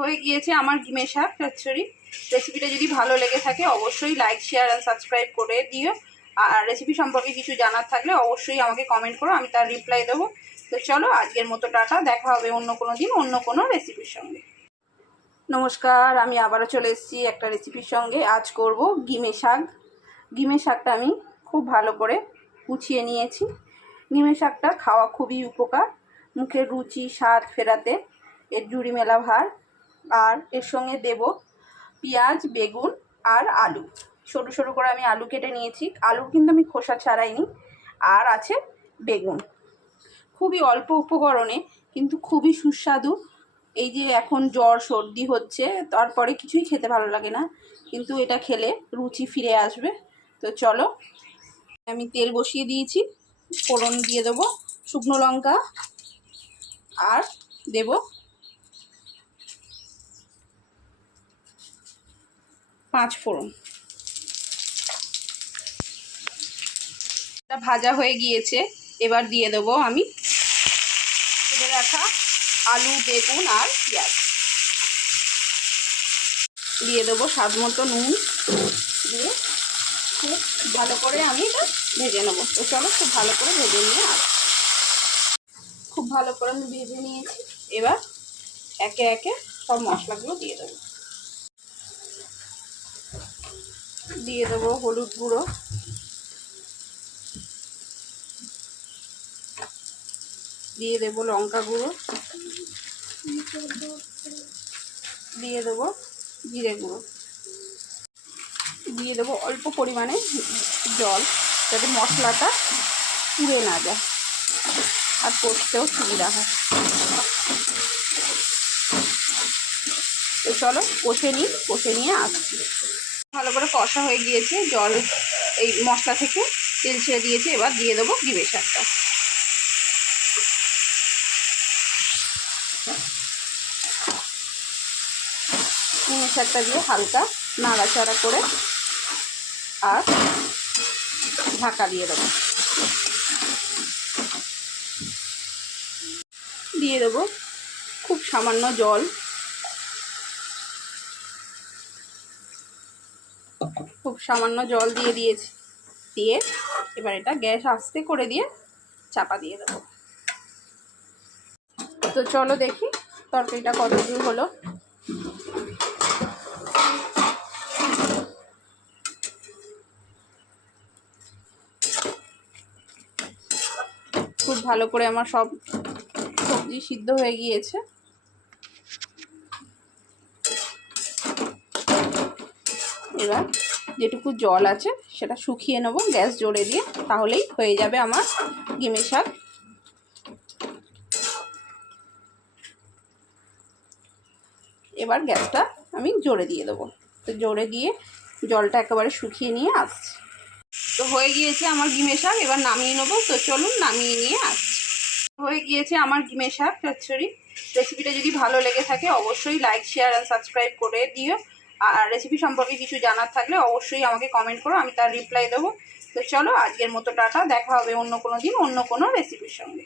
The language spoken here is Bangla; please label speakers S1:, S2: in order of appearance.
S1: হয়ে গিয়েছে আমার ডিমের শাক চচ্চড়ি রেসিপিটা যদি ভালো লেগে থাকে, অবশ্যই লাইক শেয়ার আর সাবস্ক্রাইব করে দিও। আর রেসিপি সম্পর্কে কিছু জানার থাকলে অবশ্যই আমাকে কমেন্ট করো, আমি তার রিপ্লাই দেবো। তো চলো, আজকের মতো টাটা, দেখা হবে অন্য কোনো দিন, অন্য কোনো রেসিপির সঙ্গে। নমস্কার, আমি আবারও চলে এসেছি একটা রেসিপির সঙ্গে। আজ করব গিমে শাক। গিমে শাকটা আমি খুব ভালো করে কুচিয়ে নিয়েছি। গিমে শাকটা খাওয়া খুবই উপকার। মুখের রুচি, স্বাদ ফেরাতে এর জুড়ি মেলা ভার। আর এর সঙ্গে দেব পেঁয়াজ, বেগুন আর আলু। ছোটো ছোটো করে আমি আলু কেটে নিয়েছি। আলুর কিন্তু আমি খোসা ছাড়াইনি। আর আছে বেগুন। খুবই অল্প উপকরণে, কিন্তু খুবই সুস্বাদু। এই যে এখন জ্বর, সর্দি হচ্ছে, তারপরে কিছুই খেতে ভালো লাগে না। কিন্তু এটা খেলে রুচি ফিরে আসবে। তো চলো, আমি তেল বসিয়ে দিয়েছি। ফোড়ন দিয়ে দেবো। শুকনো লঙ্কা আর দেব পাঁচ ফোড়ন। ভাজা হয়ে গিয়েছে, এবার দিয়ে দেবো আমি কেটে রাখা আলু, বেগুন আর পেঁয়াজ। দিয়ে দেবো স্বাদ মতো নুন দিয়ে খুব ভালো করে আমি এটা ভেজে নেব। তো চলো খুব ভালো করে ভেজে নিয়ে আস। খুব ভালো করে আমি ভেজে নিয়েছি। এবার একে একে সব মশলাগুলো দিয়ে দেবো। দিয়ে দেবো হলুদ গুঁড়ো। দিয়ে দেবো লঙ্কা গুঁড়ো। দিয়ে দেবো জিরে গুঁড়ো। দিয়ে দেবো অল্প পরিমাণে জল যাতে মশলাটা পুড়ে না যায় আর কষতেও সুবিধা হয়। তো চলো কষে নিই, কষে নিয়ে আসছি। ভালো করে কষা হয়ে গিয়েছে। জল এই মশলা থেকে তেল ছেড়ে দিয়েছে, এবার দিয়ে দেবো গিবে শাকটা। নিমের শাকটা দিয়ে হালকা নাড়াচাড়া করে আর ঢাকা দিয়ে দেবো। দিয়ে দেবো খুব সামান্য জল। খুব সামান্য জল দিয়ে দিয়েছি। দিয়ে এবার এটা গ্যাস আস্তে করে দিয়ে চাপা দিয়ে দেবো। তো চলো দেখি তরকারিটা কত দূর হলো। খুব ভালো করে আমার সব সবজি সিদ্ধ হয়ে গিয়েছে। এবার যেটুকু জল আছে সেটা শুকিয়ে নেব গ্যাস জোরে দিয়ে, তাহলেই হয়ে যাবে আমার গেমে শাক। এবার গ্যাসটা আমি জোরে দিয়ে দেবো। তো জোরে দিয়ে জলটা একেবারে শুকিয়ে নিয়ে আসছি। তো হয়ে গিয়েছে আমার গিমে শাক, এবার নামিয়ে নেব। তো চলুন নামিয়ে নিয়ে আসছি। হয়ে গিয়েছে আমার গিমে শাক, চচ্চড়ি। রেসিপিটা যদি ভালো লেগে থাকে, অবশ্যই লাইক, শেয়ার আর সাবস্ক্রাইব করে দিও। আর রেসিপি সম্পর্কে কিছু জানার থাকলে অবশ্যই আমাকে কমেন্ট করো, আমি তার রিপ্লাই দেবো। তো চলো, আজকের মতো টাটা, দেখা হবে অন্য কোনো দিন, অন্য কোনো রেসিপির সঙ্গে।